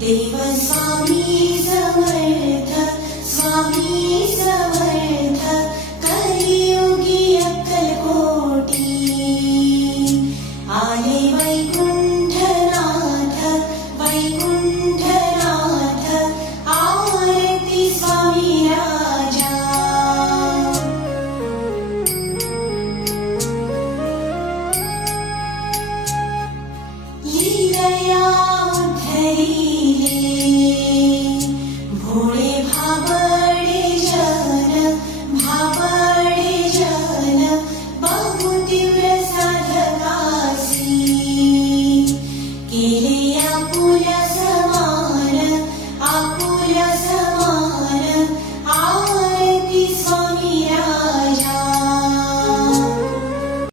देव स्वामी समर्थ, स्वामी समर्थ, कलियुगी अक्कलकोटी आले वैकुंठनाथ, वैकुंठनाथ, आरती स्वामी राजा. लीलया भोळे भाबडे जन, भाबडे जन, बहु तीव्र